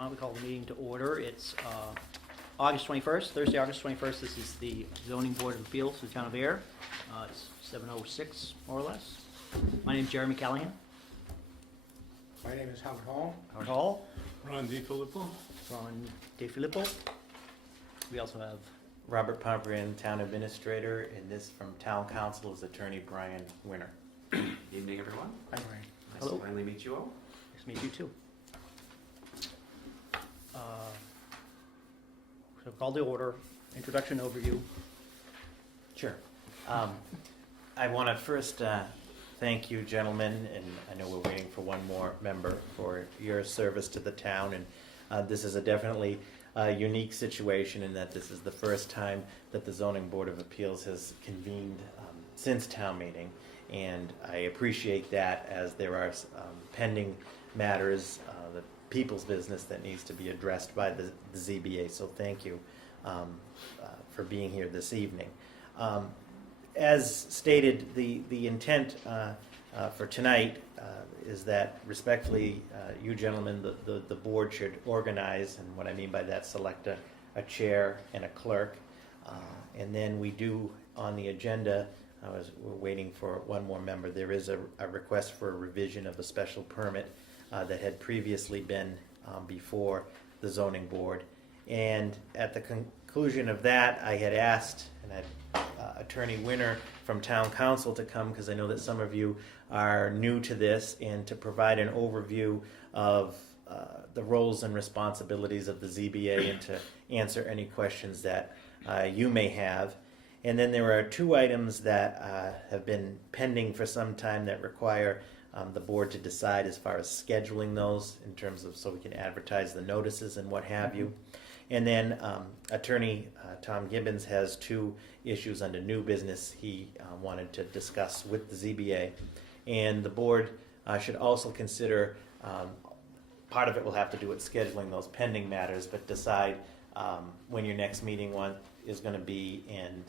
why don't we call the meeting to order? It's August 21st, Thursday, August 21st. This is the Zoning Board of Appeals for the Town of Ayer. It's 7:06, more or less. My name's Jeremy Callahan. My name is Howard Hall. Howard Hall. Ron DiFilippo. Ron DeFilippo. We also have Robert Pombrian, Town Administrator, and this from Town Council is Attorney Brian Winter. Evening, everyone. Hi. Nice Hello. to finally meet you all. Nice to meet you too. So call the order, introduction, overview. Sure. I want to first thank you, gentlemen, and I know we're waiting for one more member for your service to the town. And this is a definitely unique situation in that this is the first time that the Zoning Board of Appeals has convened since town meeting. And I appreciate that, as there are pending matters, the people's business that needs to be addressed by the ZBA. So thank you for being here this evening. As stated, the intent for tonight is that respectfully, you gentlemen, the board should organize, and what I mean by that, select a chair and a clerk. And then we do on the agenda, we're waiting for one more member. There is a request for a revision of a special permit that had previously been before the zoning board. And at the conclusion of that, I had asked, and I had Attorney Winter from Town Council to come, because I know that some of you are new to this, and to provide an overview of the roles and responsibilities of the ZBA and to answer any questions that you may have. And then there are two items that have been pending for some time that require the board to decide as far as scheduling those in terms of, so we can advertise the notices and what have you. And then Attorney Tom Gibbons has two issues under new business he wanted to discuss with the ZBA. And the board should also consider, part of it will have to do with scheduling those pending matters, but decide when your next meeting is going to be in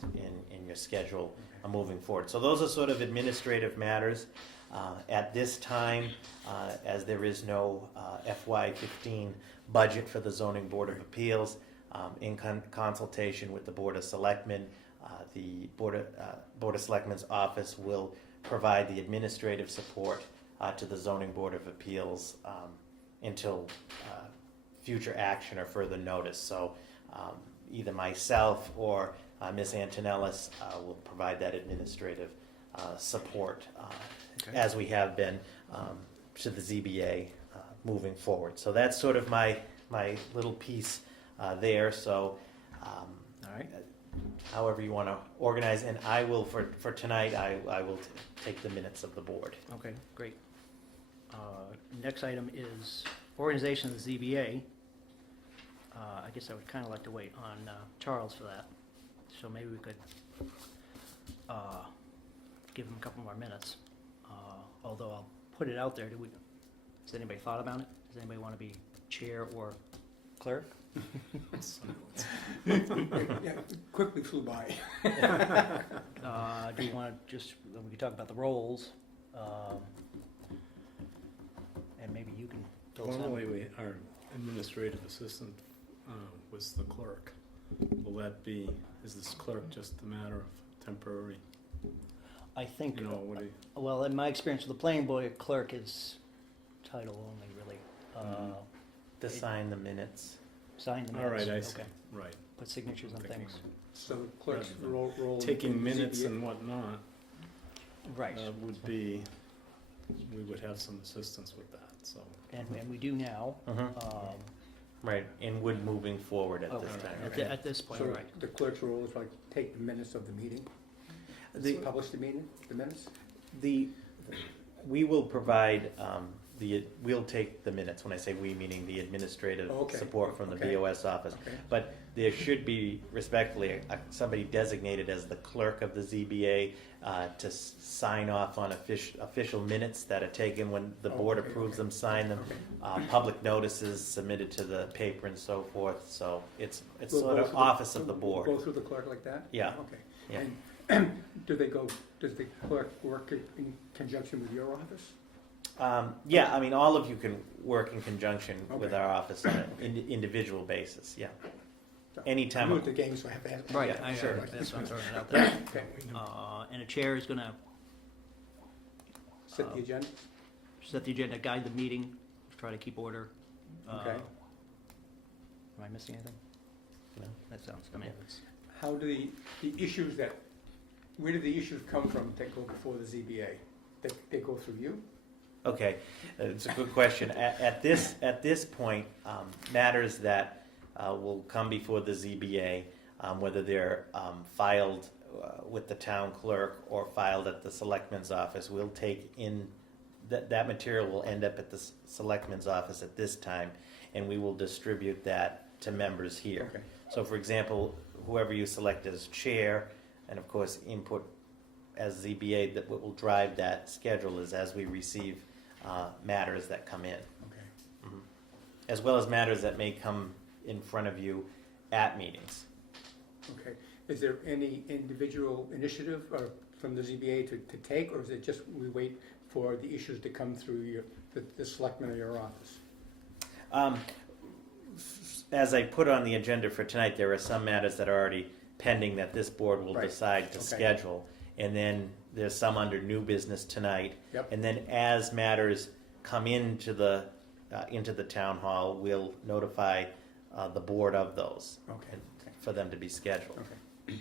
your schedule moving forward. So those are sort of administrative matters. At this time, as there is no FY15 budget for the Zoning Board of Appeals, in consultation with the Board of Selectmen, the Board of Selectmen's office will provide the administrative support to the Zoning Board of Appeals until future action or further notice. So either myself or Ms. Antonellis will provide that administrative support as we have been to the ZBA moving forward. So that's sort of my little piece there. So All right. however you want to organize, and I will, for tonight, I will take the minutes of the board. Okay, great. Next item is organization of the ZBA. I guess I would kind of like to wait on Charles for that. So maybe we could give him a couple more minutes. Although I'll put it out there. Has anybody thought about it? Does anybody want to be chair or clerk? Yeah, quickly flew by. Do you want to just, we can talk about the roles, and maybe you can fill us in. Formerly, our administrative assistant was the clerk. Will that be, is this clerk just a matter of temporary, I think, you know, what do you? well, in my experience with the planning board, a clerk is title only, really. To sign the minutes. Sign the All minutes. right, I see, Okay. right. Put signatures on Thinking things. So the clerk's Rather than role. Taking in minutes ZBA. and whatnot Right. would be, we would have some assistance with that, so. And we do now. Right, and would moving forward at this Okay. time. At this point, So right. the clerk's role is like take the minutes of the meeting, publish the meeting, the minutes? We will provide, we'll take the minutes, when I say we, meaning the administrative Okay, support from the okay. BOS office. Okay. But there should be, respectfully, somebody designated as the clerk of the ZBA to sign off on official minutes that are taken when the board okay, approves okay. them, sign them, public notices submitted to the paper and so forth. So it's We'll sort go of through office of the Go board. through the clerk like that? Yeah. Okay. Yeah. And does the clerk work in conjunction with your office? Yeah, I mean, all of you can work in conjunction with Okay. our office on an individual basis, yeah. I'm Anytime. new at the game, so I have to ask. Right, Yeah, I sure. that's why I'm throwing it out there. Okay, And the chair is gonna set the agenda, set the agenda, guide the meeting, try to keep order. okay. Am I missing anything? No. That sounds, I mean, How do the issues where do the issues come from that go before the ZBA? They go through you? Okay, it's a good question. At this point, matters that will come before the ZBA, whether they're filed with the town clerk or filed at the selectman's office, we'll take in, that material will end up at the selectman's office at this time, and we will distribute that to members here. Okay, So for example, whoever you select as chair, and of course input as ZBA, that what will drive that schedule is as we receive matters that come in. okay. Mhm. As well as matters that may come in front of you at meetings. Okay, is there any individual initiative from the ZBA to take, or is it just we wait for the issues to come through the selectmen or your office? As I put on the agenda for tonight, there are some matters that are already pending that this board will Right. decide to Okay. schedule. And then there's some under new business tonight. Yep. And then as matters come into the town hall, we'll notify the board of those Okay, for them to be scheduled. okay.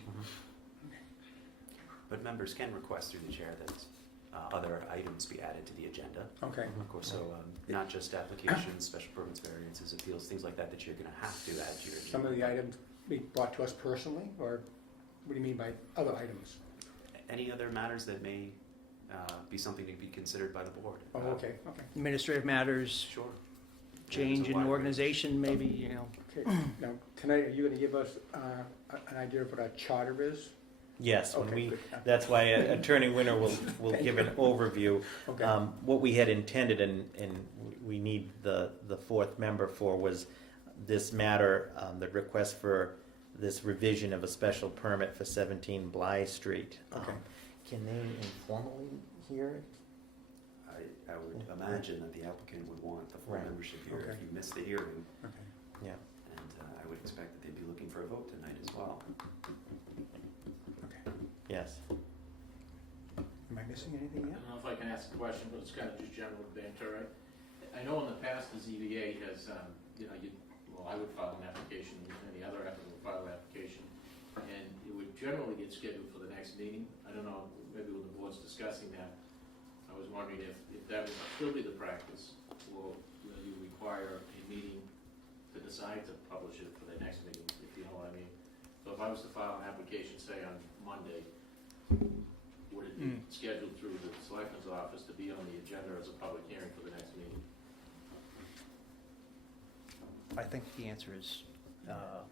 But members can request through the chair that other items be added to the agenda. Okay, Of course, so not just applications, special permits, variances, appeals, things like that you're gonna have to add to your agenda. some of the items be brought to us personally, or what do you mean by other items? Any other matters that may be something to be considered by the board? Oh, okay, okay, administrative matters, Sure. change There's a in wide range. organization, maybe, you know. okay. Now, tonight, are you gonna give us an idea of what our charter is? Yes, when Okay, we, good. that's why Attorney Winter will Thank give you. an overview. Okay, What we had intended, and we need the fourth member for, was this matter, the request for this revision of a special permit for 17 Bly Street. Okay. Can they informally hear it? I would imagine that the applicant would want the full Right. membership here Okay. if you missed the hearing, okay. Yeah. and I would expect that they'd be looking for a vote tonight as well. Yes. Am I missing anything I yet? don't know if I can ask a question, but it's kind of just general banter, right? I know in the past, the ZBA has, I would file an application, any other applicant would file an application, and it would generally get scheduled for the next meeting. I don't know, maybe when the board's discussing that, I was wondering if that would still be the practice, or will you require a meeting to decide to publish it for the next meeting, if you know what I mean? So if I was to file an application, say on Monday, would it be scheduled through the selectman's office to be on the agenda as a public hearing for the next meeting? I think the answer is,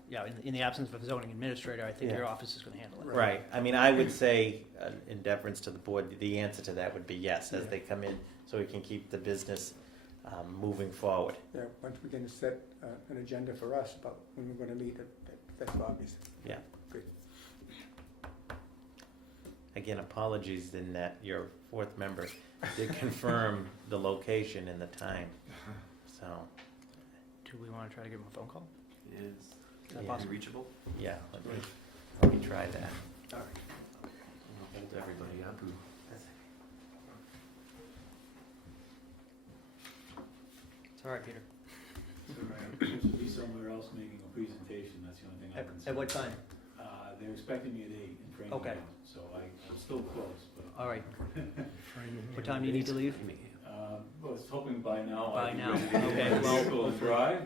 yeah, in the absence of a zoning administrator, I think Yeah. your office is gonna handle it. Right. I mean, I would say, in deference to the board, the answer to that would be yes, as Yeah. they come in, so we can keep the business moving forward. Yeah, once we can set an agenda for us about when we're gonna meet, that's obvious. Yeah. Good. Again, apologies in that your fourth member did confirm the location and the time, so, Do we wanna try to give him a phone call? Is Is that Yeah. possible? reachable? yeah, let me try that. All right. I'll hold everybody up who. It's all right, Peter. This would be somewhere else making a presentation, that's the only thing I can say. At what time? They're expecting me at 8 in Framingham. Okay. So I'm still close, but. All right. What time do you need to leave? I was hoping by now. By I'd be now, ready to get okay, in the well- vehicle and drive.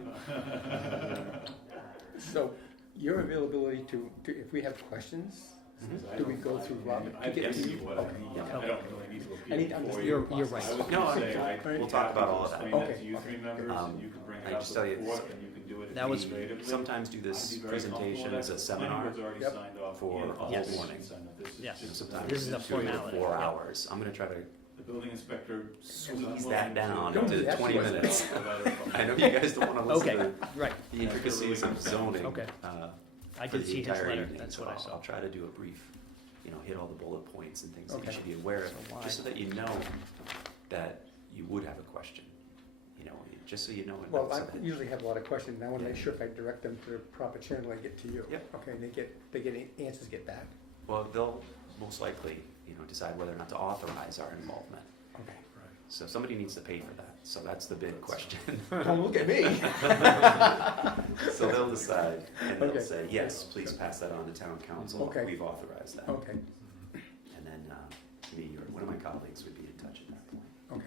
So, your availability to, if we have questions, Since I do we don't- go I through mean, Robert? I to get give the- you what I Okay, need, yeah. I don't really need to appeal Anytime, before you're you. right. I was No, gonna say, we'll talk about all of that. Explain Okay, that to you okay. three members, and you can bring I it up just tell you, at the fourth, and you can do it That was- administratively. Sometimes do this I'd be very comfortable with presentation that. as a The seminar. planning board's already Yep. signed off for and a whole published morning. and signed it. This is Yes. just Sometimes This is a 2 to formality, 4 yeah. hours. I'm gonna try to The building inspector. squeeze that down Don't do into that 20 to us. minutes. I know you guys don't wanna listen Okay, to right. the intricacies of zoning. Okay. I for did the see his entire letter, evening, that's so what I I'll saw. try to do a brief, hit all the bullet points and things that you Okay. should be aware of, So why- just so that you know that you would have a question, you know, just so you know. Well, I so that- usually have a lot of questions, and I wanna make Yeah. sure if I direct them to the proper channel, I get to you. Yep. Okay, and they get answers, get back. Well, they'll most likely, you know, decide whether or not to authorize our involvement. Okay. So somebody needs to pay for that, so that's the big question. Don't look at me. So they'll decide, and they'll Okay. say, yes, please pass that on to town council, Okay. we've authorized that. Okay, And then me or one of my colleagues would be in touch at that point.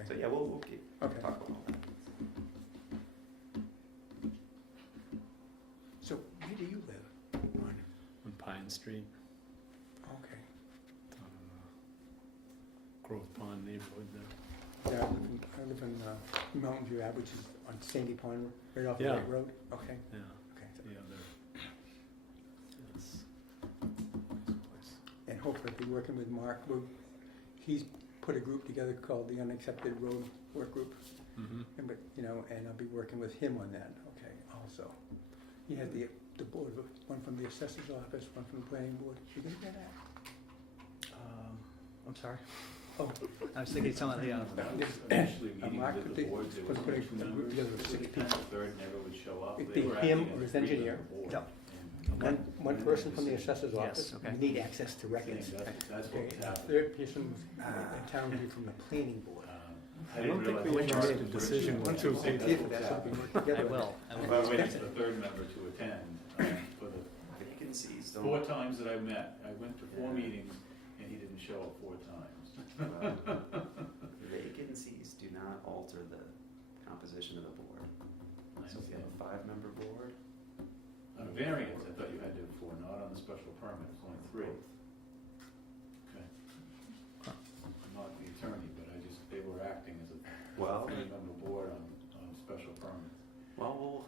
So okay, yeah, we'll keep okay. talk about all that. So where do you live? Ron? On Pine Street, Okay. down in the Grove Pond neighborhood there. Yeah, I live in Mountain View Ave, which is on Sandy Pond, right off the Yeah. White Road. Okay, Yeah, okay. the other. Yes. Nice place. And hopefully I'll be working with Mark. He's put a group together called the Unaccepted Road Work Group. Mm-hmm. And, but, you know, and I'll be working with him on that, okay, also. He had the board, one from the assessor's office, one from the planning board. You gonna get that? I'm sorry. Oh, I was thinking some of the, Initially, Mark, meetings with they the boards, there was put a two group members, together of there 6 was a tenth, a third never would show up. It'd They be were him acting or as his a three-member engineer. board. Yep. And one person from the assessor's Yes, office. okay. You need access to records. That's what Okay, was and the happening. third person was a town view from the planning board. I don't didn't think realize we the ever charge made a was decision originally what Once we to- one. volunteer for that, so we can work together. I will. If I waited for the third member to attend, for the Vacancies 4 don't, times that I met, I went to 4 meetings and he didn't show up 4 times. vacancies do not alter the composition of the board. So if you have a 5-member board, On a variance, I thought you had to have 4, not on the special permit, it's only 3. Okay. I'm not the attorney, but they were acting as a Well- 3-member board on special permit. well,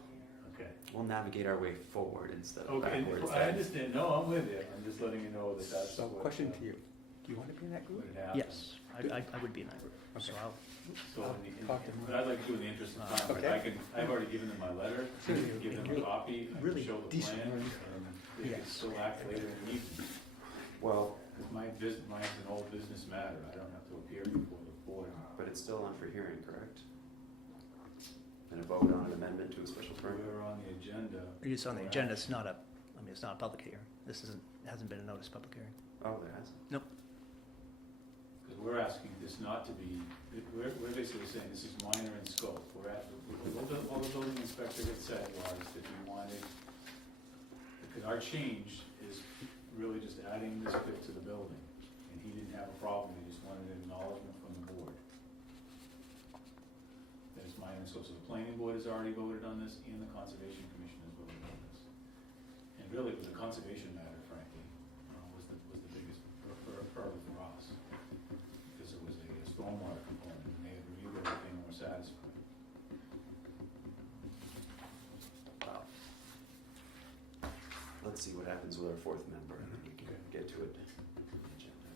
Okay. we'll navigate our way forward instead of Okay, backwards. I understand, no, I'm with you, I'm just letting you know that that's So what. question to you, do you want to be in that What group? had happened. yes, I would be in that group. So Okay. I'll, So, I'll talk to him. but I'd like to do in the interest of time, Okay. like I've already given them my letter, Sure, you- give them a really- copy, I can really show the decent plan, one. and they can Yes. still act later in the evening. Well, It's mine's an old business matter, I don't have to appear before the board. but it's still on for hearing, correct? And a vote on an amendment to a special permit? We're on the agenda. it's on the agenda, it's not it's not a public hearing. This hasn't been a notice public hearing. Oh, there has. Because we're asking this not to be, we're basically saying this is minor in scope. All the building inspector had said was that he wanted, because our change is really just adding this bit to the building. And he didn't have a problem, he just wanted an acknowledgement from the board. That it's minor in scope. So the planning board has already voted on this and the conservation commission has voted on this. And really, it was a conservation matter, frankly, was the biggest hurdle for us. Because it was a stormwater component, and they had reviewed everything and were satisfied. Wow. Let's see what happens with our 4th member, and then we can get to it. Agenda.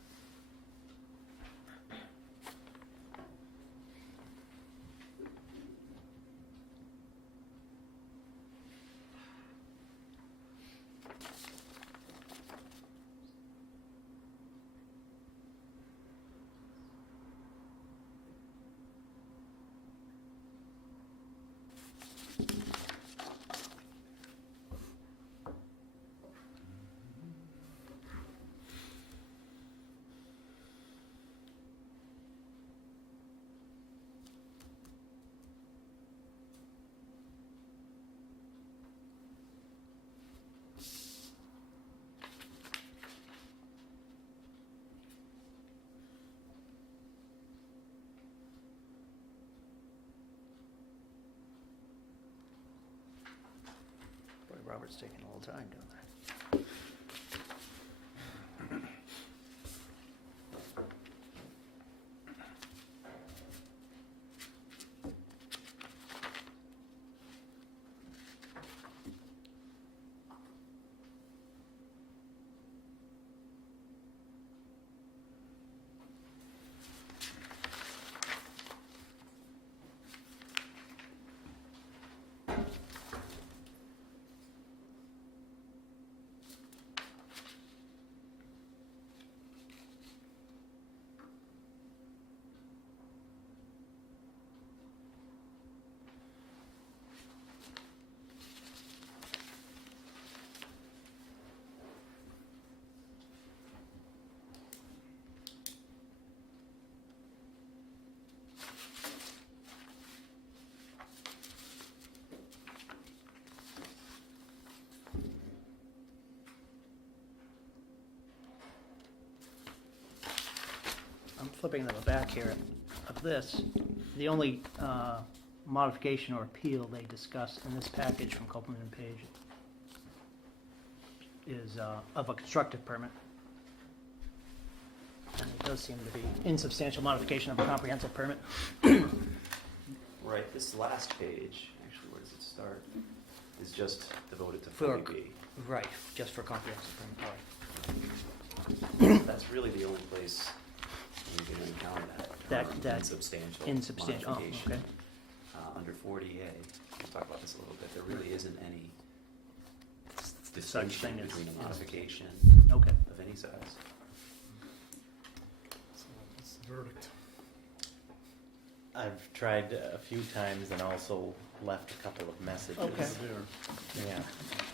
Boy, Robert's taking a little time doing that. flipping to the back here of this, the only modification or appeal they discuss in this package from Copeland and Page is of a constructive permit. And it does seem to be insubstantial modification of a comprehensive permit. Right, this last page, actually, where does it start, is just devoted to For- 40B. Right, just for comprehensive permit, all right. That's really the only place you can encounter That- term, that insubstantial Insubstantial, oh, modification. okay. Under 40A, we'll talk about this a little bit, there really isn't any thing distinction as between a insubstantial. modification Okay. of any size. So what's the verdict? I've tried a few times and also left a couple of messages. Okay. There. Yeah,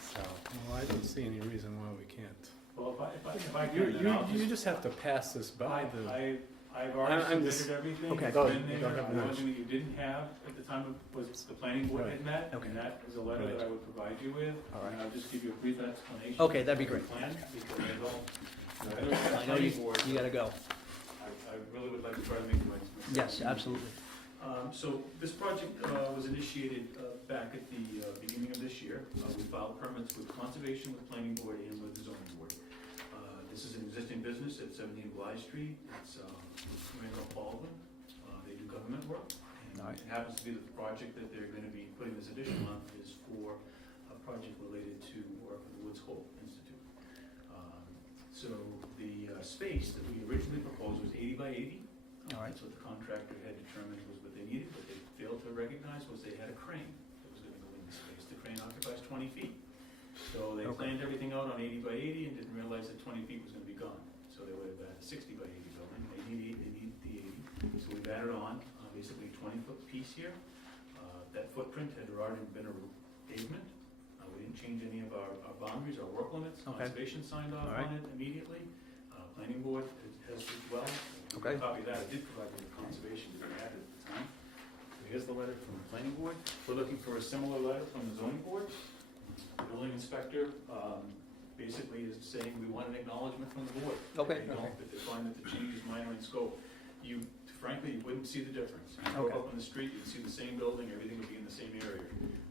so, Well, I don't see any reason why we can't. Well, if I You, can, then I'll you just have to pass this by the, I've already I'm just- submitted everything. Okay. It's Go been ahead. there. Go ahead. The only thing that you didn't have at the time was the planning board had met, Okay. and that is a letter that I would provide you with. All right. And I'll just give you a brief explanation. Okay, that'd be of the great. Plan, because I don't, I don't I have know planning board. you gotta go. I really would like to try to make my. Yes, absolutely. So this project was initiated back at the beginning of this year. We filed permits with Conservation, with Planning Board, and with the Zoning Board. This is an existing business at 17 Bly Street. It's Randolph Baldwin. They do government work. And All right. it happens to be that the project that they're going to be putting this addition on is for a project related to work with the Woods Hole Institute. So the space that we originally proposed was 80 by 80. All right. That's what the contractor had determined was what they needed. What they failed to recognize was they had a crane that was gonna go in the space. The crane occupies 20 feet. So they Okay. planned everything out on 80 by 80 and didn't realize that 20 feet was gonna be gone. So they would have had a 60 by 80 building. They need the 80. So we've added on basically a 20-foot piece here. That footprint had already been a pavement. We didn't change any of our boundaries, our work limits. Okay. Conservation signed off All right. on it immediately. Planning board has as well. Okay. A copy of that, I did provide you with conservation that we had at the time. So here's the letter from the planning board. We're looking for a similar letter from the zoning board. The building inspector, basically is saying we want an acknowledgement from the board. Okay. If they find that the change is minor in scope, you, frankly, you wouldn't see the difference. You Okay. go up on the street, you'd see the same building, everything would be in the same area.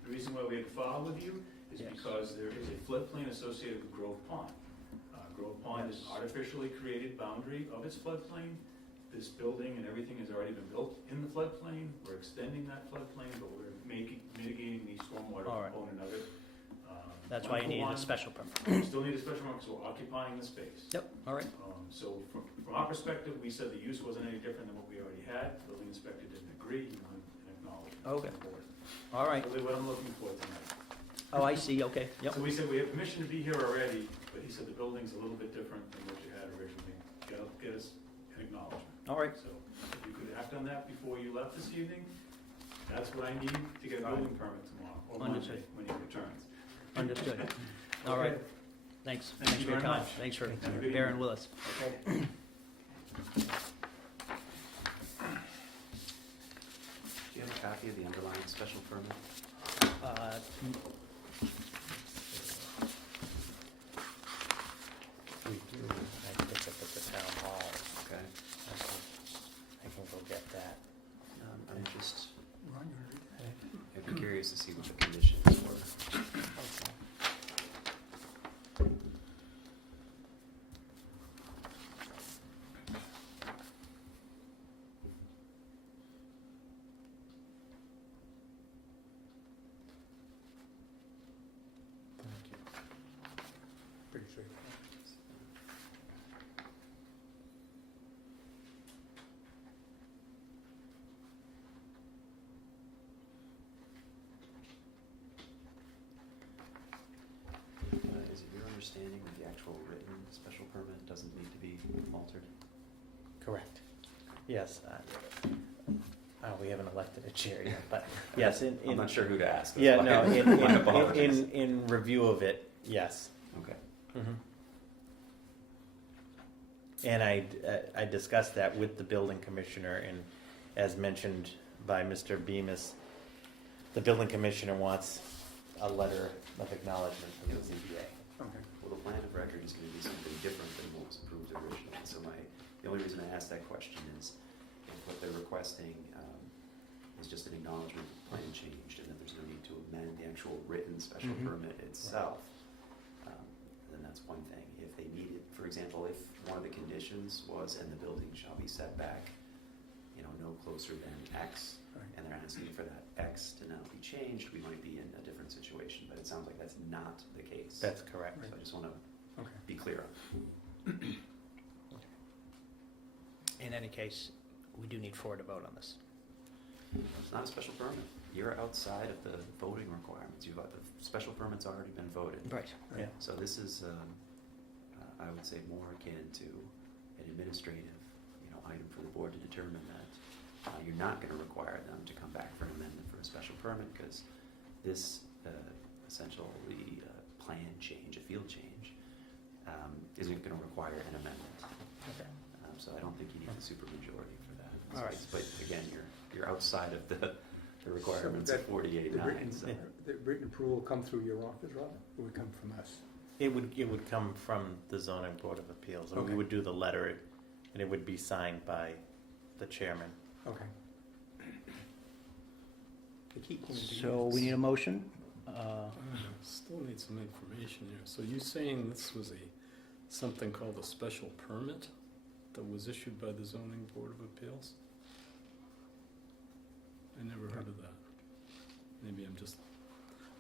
The reason why we had to file with you is Yes. because there is a floodplain associated with Grove Pond. Grove Pond is Yes. an artificially created boundary of its floodplain. This building and everything has already been built in the floodplain. We're extending that floodplain, but we're mitigating the stormwater All right. component of it. That's One why you for need a one. special permit. We still need a special permit because we're occupying the space. Yep, all right. So from our perspective, we said the use wasn't any different than what we already had. The building inspector didn't agree, he wanted an acknowledgement. from Okay. the board. All right. Really what I'm looking for tonight. Oh, I see, okay, yep. So we said we have permission to be here already, but he said the building's a little bit different than what you had originally. Get us an acknowledgement. All right, So if you could act on that before you left this evening, that's what I need to get a building permit tomorrow, or Monday, Understood. when he returns. understood. All right, Okay. thanks. Thank Thanks you for your very time. much. Thanks for Have a good bearing evening. with us. Okay. Do you have a copy of the underlying special permit? Uh, we do, I picked up at the town hall. Okay. I can go get that. I'm just, Ron, you wanna read that? I'd be curious to see what the conditions were. Pretty straightforward. Is it your understanding that the actual written special permit doesn't need to be altered? Correct. Yes. We haven't elected a chair yet, but yes, in. I'm not sure who to ask. that's Yeah, why- no, my apologies. in review of it, yes. Okay. Mhm. And I discussed that with the building commissioner, and as mentioned by Mr. Bemis, the building commissioner wants a letter of acknowledgement from the ZBA. Okay. Well, the plan of record is going to be something different than what was approved originally, so my The only reason I asked that question is if what they're requesting is just an acknowledgement that the plan changed and that there's no need to amend the actual written special Mhm. permit itself, then that's one thing. If they needed, for example, if one of the conditions was, and the building shall be set back, no closer than X, Right. and they're asking for that X to now be changed, we might be in a different situation, but it sounds like that's not the case. That's correct. So I just want to Okay. be clear on. In any case, we do need 4 to vote on this. It's not a special permit. You're outside of the voting requirements. The special permit's already been voted. Right. Right. Yeah. So this is, I would say, more akin to an administrative, item for the board to determine that you're not going to require them to come back for an amendment for a special permit, because this essentially plan change, a field change, isn't going to require an amendment. Okay. So I don't think you need the supermajority for that. All right. But again, you're outside of the requirements So of 48.9. So. The written approval will come through your office, Rob, or would come from us? It would come from the zoning board of appeals, and we Okay. would do the letter, and it would be signed by the chairman. Okay. They keep coming to you. So we need a motion. Still need some information here. So you saying this was something called a special permit that was issued by the zoning board of appeals? I never heard of that. Maybe I'm just,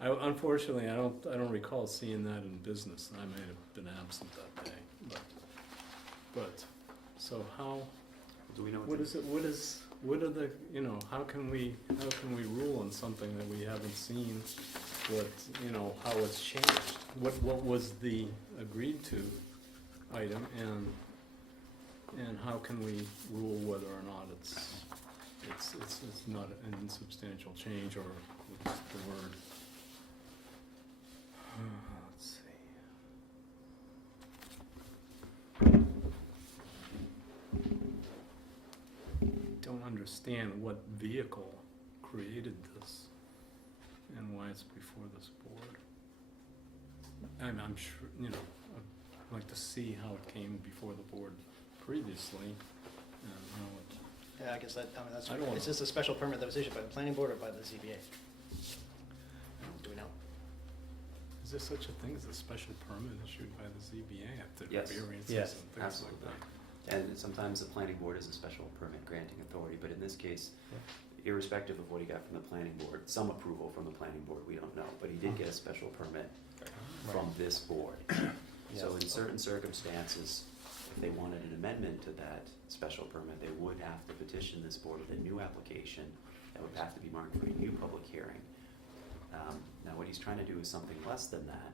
unfortunately, I don't recall seeing that in business. I may have been absent that day, but, so how, Do we know what is it, what are the, how can we rule on something that we haven't seen, how it's changed? What was the agreed to item, and how can we rule whether or not it's not an insubstantial change, or what's the word? Let's see. Don't understand what vehicle created this and why it's before this board. I'm sure, I'd like to see how it came before the board previously and how it. Yeah, I guess that's, I don't is this a special permit that was issued by the planning board or by the ZBA? Do we know? Is there such a thing as a special permit issued by the ZBA after Yes. variances Yes. and things Absolutely. like that? And sometimes the planning board is a special permit granting authority, but in this case, irrespective of what he got from the planning board, some approval from the planning board, we don't know, but he did get a special permit from this board. So in certain circumstances, if they wanted an amendment to that special permit, they would have to petition this board with a new application that would have to be marked for a new public hearing. Now, what he's trying to do is something less than that,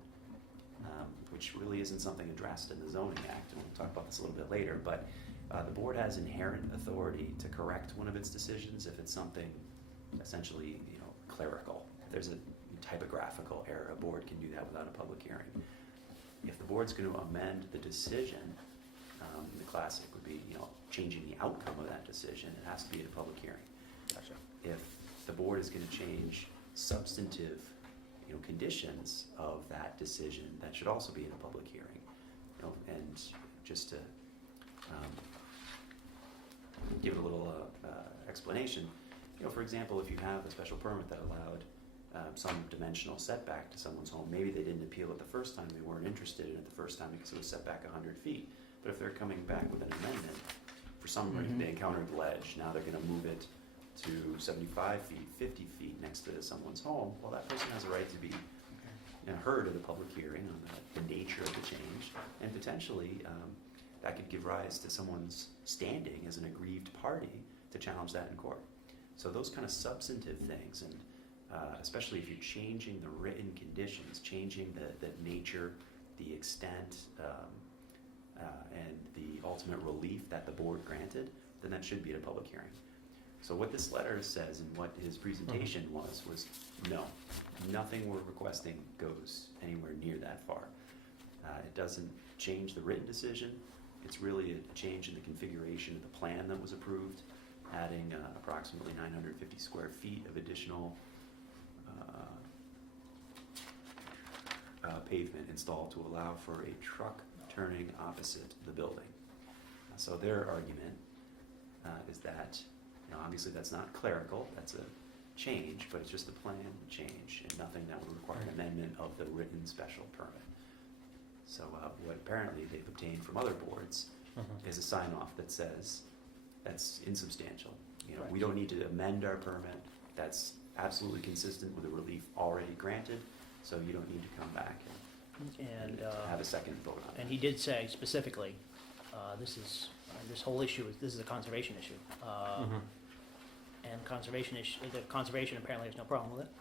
which really isn't something addressed in the zoning act, and we'll talk about this a little bit later, but the board has inherent authority to correct one of its decisions if it's something essentially, clerical. If there's a typographical error, a board can do that without a public hearing. If the board's going to amend the decision, the classic would be, changing the outcome of that decision, it has to be at a public hearing. Gotcha. If the board is going to change substantive, conditions of that decision, that should also be in a public hearing. And just to give a little explanation, for example, if you have a special permit that allowed some dimensional setback to someone's home, maybe they didn't appeal it the first time, they weren't interested in it the first time because it was set back 100 feet. But if they're coming back with an amendment, for some reason they encountered ledge, now they're going to move it to 75 feet, 50 feet next to someone's home, well, that person has a right to be heard at a public hearing on the nature of the change, and potentially that could give rise to someone's standing as an aggrieved party to challenge that in court. So those kind of substantive things, and especially if you're changing the written conditions, changing the nature, the extent, and the ultimate relief that the board granted, then that should be at a public hearing. So what this letter says and what his presentation was no, nothing we're requesting goes anywhere near that far. It doesn't change the written decision. It's really a change in the configuration of the plan that was approved, adding approximately 950 square feet of additional pavement installed to allow for a truck turning opposite the building. So their argument is that, you know, obviously that's not clerical, that's a change, but it's just a plan change and nothing that would require an amendment of the written special permit. So what apparently they've obtained from other boards is a sign off that says that's insubstantial. You know, we don't need to amend our permit, that's absolutely consistent with the relief already granted, so you don't need to come back And, and have a second vote on it. and he did say specifically, this whole issue, this is a conservation issue. And the conservation apparently has no problem with it,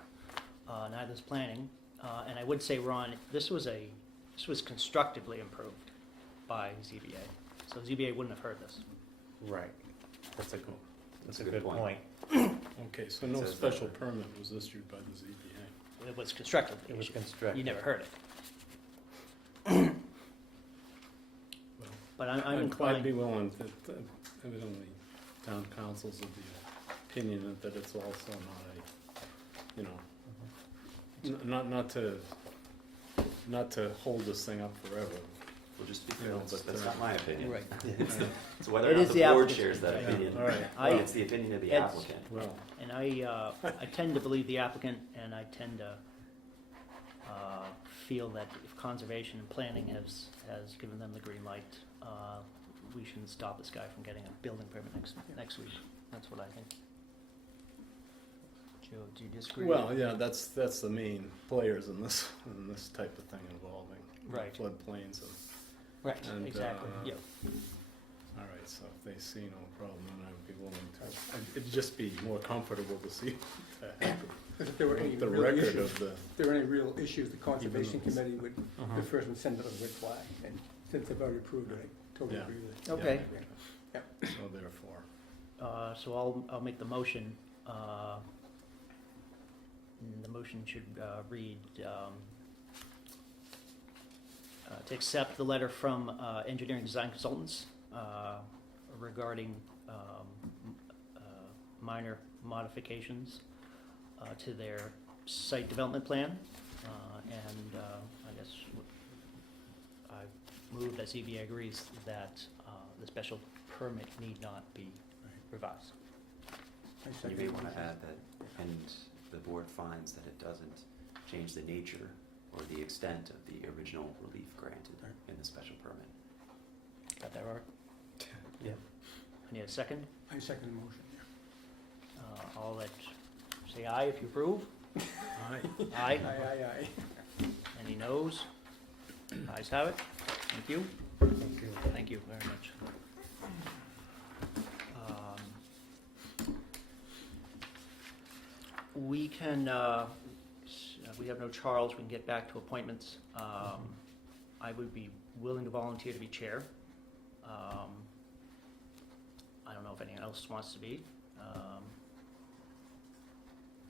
neither is planning. And I would say, Ron, this was constructively improved by ZBA, so ZBA wouldn't have heard this. Right. That's a That's a good good point. point. Okay, so no Says that. special permit was issued by the ZBA. It was constructively It was issued. constructed. You never heard it. Well, But I'm I'd inclined, be willing to, evidently, town council's of the opinion that it's also not a, you know, not to hold this thing up forever. Well, just to be You clear, know, that's, but, that's not my opinion. Right. It's whether or It not is the the board applicant's shares that opinion. opinion. All right. I- It's the opinion of the It's- applicant. Well, and I tend to believe the applicant, and I tend to feel that if conservation and planning has given them the green light, we shouldn't stop this guy from getting a building permit next week. That's what I think. Joe, do you disagree? well, yeah, that's the main players in this type of thing involving Right. floodplains and. Right, and, exactly, yeah. All right, so if they see no problem, then I would be willing to, it'd just be more comfortable to see If there were any the real record issues, of the, if there were any real issues, the conservation Even though committee would, the first would send it a red flag, and since they've already approved it, I totally Yeah. agree with it. Okay. so therefore. So I'll make the motion. The motion should read, to accept the letter from engineering design consultants regarding minor modifications to their site development plan. And I guess I move that ZBA agrees that the special permit need not be revised. I You second may it. want to add that, and the board finds that it doesn't change the nature or the extent of the original relief granted in the special permit. Got that right? Yeah. I need a second. I second the motion, All that, say aye if you approve. Aye. Aye. Aye. Any noes? Ayes have it. Thank you. Thank you. Thank you very much. We can, we have no Charles, we can get back to appointments. I would be willing to volunteer to be chair. I don't know if anyone else wants to be.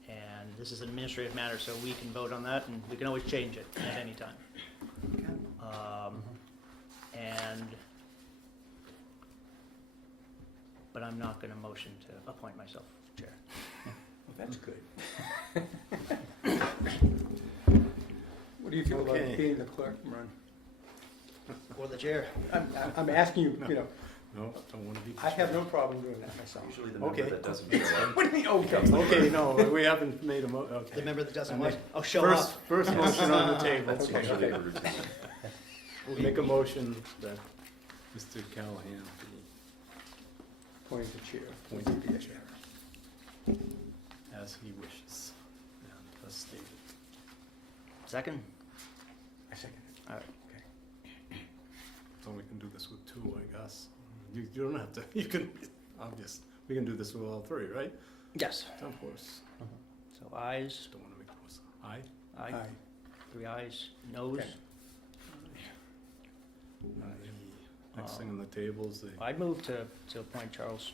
And this is an administrative matter, so we can vote on that, and we can always change it at any time. But I'm not gonna motion to appoint myself chair. Well, that's good. What do you feel about Okay. being the clerk, Ron? Or the chair. I'm asking you, you know, No, don't want to be. I have no problem doing that myself. Usually the member Okay. that doesn't show up. What do you mean, okay? Okay, no, we haven't made a okay. The member that doesn't And want, then oh, show First, up. first motion on the table. That's Okay. usually a routine. We'll make a motion that Mr. Callahan be Appointed the chair. appointed the chair, as he wishes, and as stated. Second? I second it. All right. So we can do this with two, I guess. You don't have to, you can, obvious, we can do this with all three, right? Yes. Of course. So ayes, Just don't want to make it worse. Aye? aye, Aye. 3 ayes, noes. Okay. The next thing on the table is the, I'd move to appoint Charles,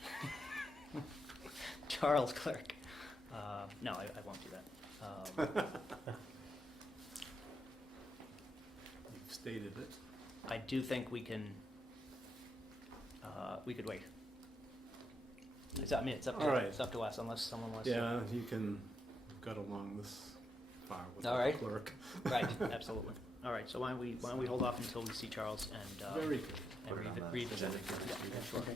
Charles clerk. No, I won't do that. you've stated it. I do think we can, we could wait. It's up to, All right. it's up to us unless someone wants to. Yeah, you can, we've got along this far with All the right. clerk. Right, absolutely. All right, so why don't we hold off until we see Charles and, Very good. and Put it on the revisit agenda it. for next week. Sure. Okay.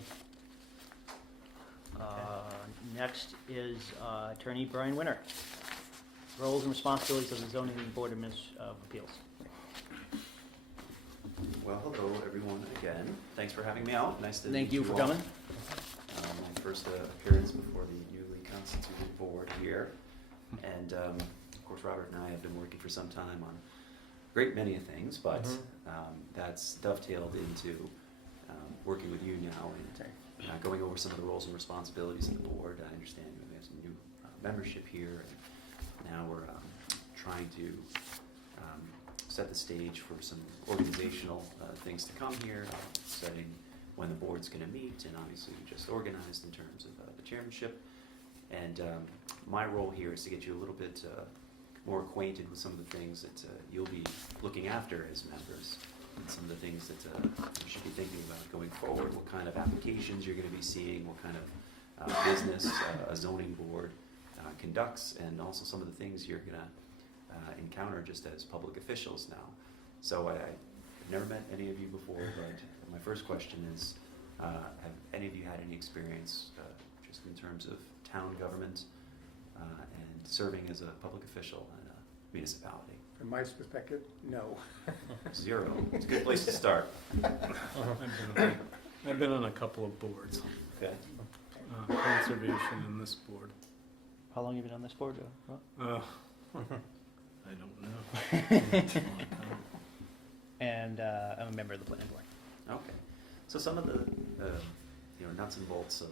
Next is Attorney Brian Winter. Roles and responsibilities of the Zoning Board of Appeals. Well, hello, everyone, again. Thanks for having me out. Nice to meet Thank you for all. coming. My first appearance before the newly constituted board here. And of course, Robert and I have been working for some time on a great many of things, but that's dovetailed into working with you now and going over some of the roles and responsibilities of the board. I understand we have some new membership here, and now we're trying to set the stage for some organizational things to come here, setting when the board's going to meet, and obviously we just organized in terms of the chairmanship. And my role here is to get you a little bit more acquainted with some of the things that you'll be looking after as members, and some of the things that you should be thinking about going forward, what kind of applications you're going to be seeing, what kind of business a zoning board conducts, and also some of the things you're going to encounter just as public officials now. So I've never met any of you before, but my first question is, have any of you had any experience just in terms of town government and serving as a public official in a municipality? From my perspective, no. 0. It's a good place to start. I've been on a couple of boards, Okay. conservation and this board. How long have you been on this board? I don't know. And I'm a member of the planning board. Okay. So some of the nuts and bolts of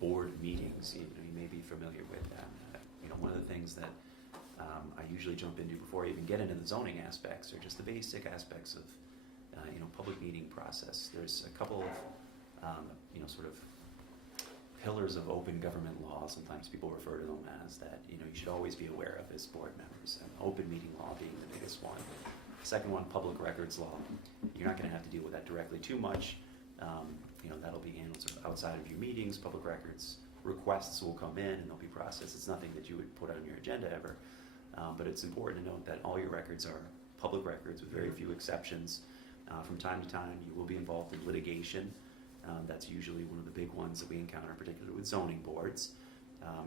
board meetings, you may be familiar with that. One of the things that I usually jump into before I even get into the zoning aspects are just the basic aspects of public meeting process. There's a couple of sort of pillars of open government law, sometimes people refer to them as, that you should always be aware of as board members, and open meeting law being the biggest one. Second one, public records law. You're not going to have to deal with that directly too much. That'll be handled sort of outside of your meetings. Public records requests will come in and they'll be processed. It's nothing that you would put on your agenda ever, but it's important to note that all your records are public records with very few exceptions. From time to time, you will be involved in litigation. That's usually one of the big ones that we encounter, particularly with zoning boards.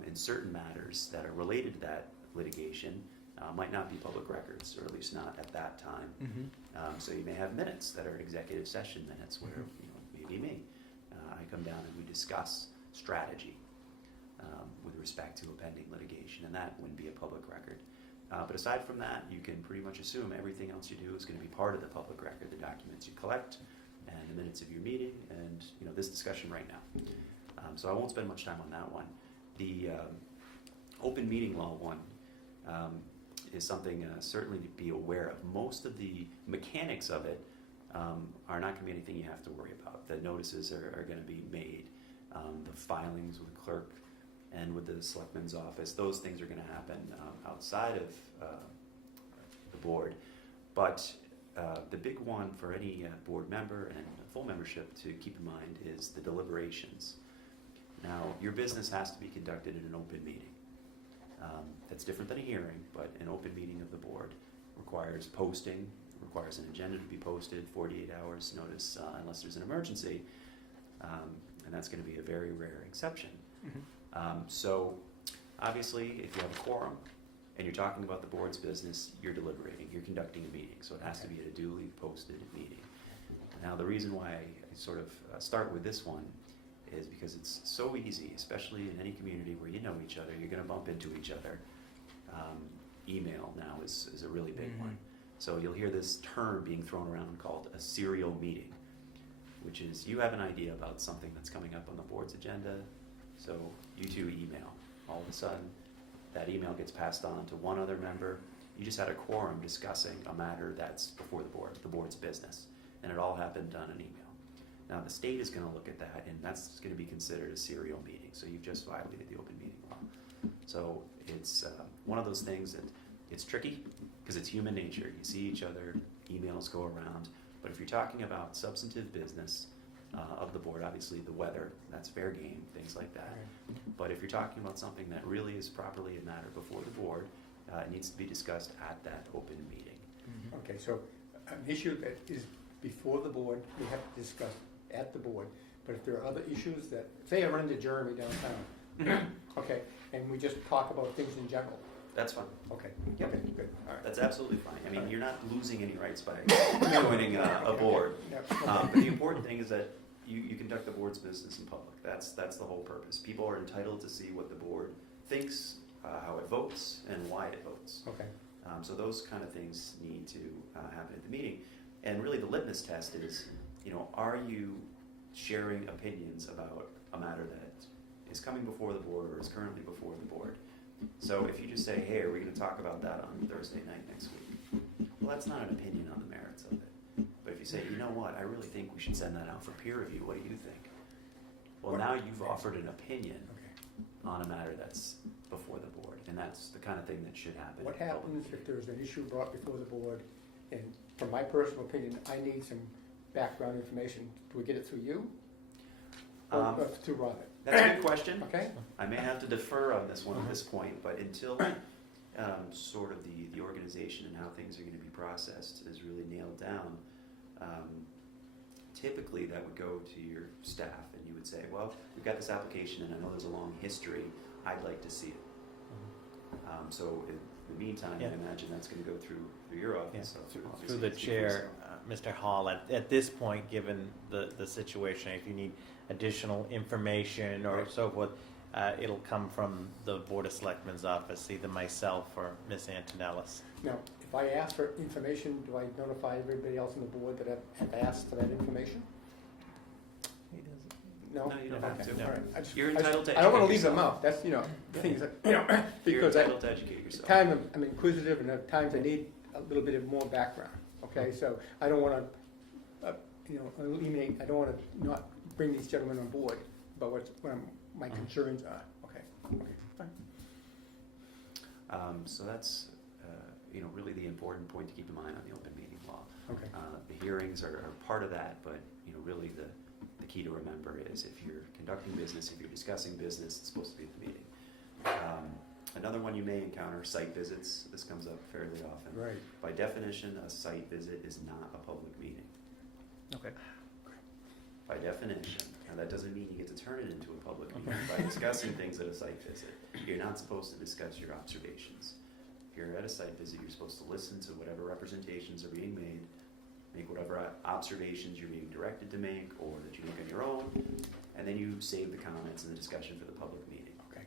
And certain matters that are related to that litigation might not be public records, or at least not at that time. So you may have minutes that are executive session minutes where, maybe me, I come down and we discuss strategy with respect to a pending litigation, and that wouldn't be a public record. But aside from that, you can pretty much assume everything else you do is going to be part of the public record, the documents you collect, and the minutes of your meeting, and this discussion right now. So I won't spend much time on that one. The open meeting law one is something certainly to be aware of. Most of the mechanics of it are not going to be anything you have to worry about. The notices are going to be made. The filings with the clerk and with the selectman's office, those things are going to happen outside of the board. But the big one for any board member and full membership to keep in mind is the deliberations. Now, your business has to be conducted in an open meeting. That's different than a hearing, but an open meeting of the board requires posting, requires an agenda to be posted, 48 hours notice unless there's an emergency, and that's going to be a very rare exception. So obviously, if you have a quorum and you're talking about the board's business, you're deliberating, you're conducting a meeting, so it has to be at a duly posted meeting. Now, the reason why I sort of start with this one is because it's so easy, especially in any community where you know each other, you're going to bump into each other. Email now is a really big one. So you'll hear this term being thrown around called a serial meeting, which is you have an idea about something that's coming up on the board's agenda, so you two email. All of a sudden, that email gets passed on to one other member. You just had a quorum discussing a matter that's before the board's business, and it all happened on an email. Now, the state is going to look at that, and that's going to be considered a serial meeting, so you've just violated the open meeting law. So it's one of those things that it's tricky, because it's human nature. You see each other, emails go around, but if you're talking about substantive business of the board, obviously the weather, that's fair game, things like that. But if you're talking about something that really is properly a matter before the board, It needs to be discussed at that open meeting. Okay, so an issue that is before the board, we have to discuss at the board. But if there are other issues that, say I run into Jeremy downtown, okay, and we just talk about things in general, That's fine. okay, Yep. okay, good, all right. That's absolutely fine. I mean, you're not losing any rights by joining a board. Yep, But the important thing is that you conduct the board's business in public. That's the whole purpose. People are entitled to see what the board thinks, how it votes, and why it votes. okay, So those kind of things need to happen at the meeting. And really the litmus test is, are you sharing opinions about a matter that is coming before the board or is currently before the board? So if you just say, hey, are we going to talk about that on Thursday night next week? Well, that's not an opinion on the merits of it. But if you say, you know what, I really think we should send that out for peer review, what do you think? Well, now you've offered an opinion okay. on a matter that's before the board, and that's the kind of thing that should happen. What in public happens if meeting. there's an issue brought before the board, and from my personal opinion, I need some background information, do we get it through you? Or through Robert? That's a good question. Okay, I may have to defer on this one at this point, but until sort of the organization and how things are going to be processed is really nailed down, typically that would go to your staff and you would say, well, we've got this application and I know there's a long history, I'd like to see it. So in the meantime, Yeah. I imagine that's going to go through your Yeah, office. So through obviously the it's chair, Mr. Hall, at this point, given the situation, if you need additional information or Right. so forth, it'll come from the Board of Selectmen's office, either myself or Ms. Antonellis. now, if I ask for information, do I notify everybody else on the board that have asked for that information? No? No, you don't have Okay, to. all right. I just- You're I just- entitled to I don't wanna educate leave them yourself. out, that's, things that, You're because entitled to educate yourself. I'm inquisitive and at times I need a little bit of more background, okay? So I don't wanna, eliminate, I don't wanna not bring these gentlemen on board about what my concerns are, okay? Okay, fine. So that's, really the important point to keep in mind on the open meeting law. Okay, The hearings are part of that, but, really the key to remember is if you're conducting business, if you're discussing business, it's supposed to be at the meeting. Another one you may encounter, site visits. This comes up fairly often. right. By definition, a site visit is not a public meeting. Okay. By definition. Now, that doesn't mean you get to turn it into a public meeting by discussing things at a site visit. You're not supposed to discuss your observations. If you're at a site visit, you're supposed to listen to whatever representations are being made, make whatever observations you're being directed to make or that you make on your own, and then you save the comments and the discussion for the public meeting. Okay.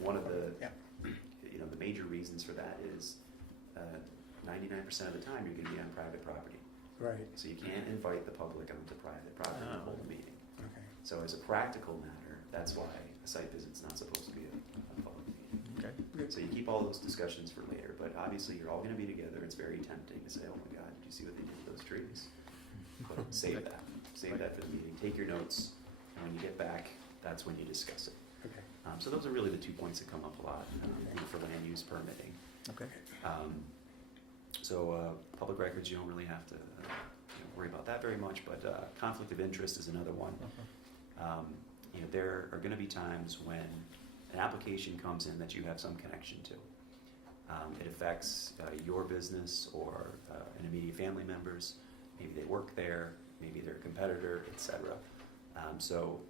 One of the, Yeah. the major reasons for that is 99% of the time you're going to be on private property. Right, So you can't invite the public onto private property and Oh. hold a meeting. okay. So as a practical matter, that's why a site visit's not supposed to be a public meeting. Okay. So you keep all those discussions for later, but obviously you're all gonna be together, it's very tempting to say, oh my God, did you see what they did to those trees? But save that for the meeting, take your notes, and when you get back, that's when you discuss it. Okay. So those are really the 2 points that come up a lot for land use permitting. Okay. So public records, you don't really have to worry about that very much, but conflict of interest is another one. There are going to be times when an application comes in that you have some connection to. It affects your business or an immediate family members. Maybe they work there, maybe they're a competitor, etc. So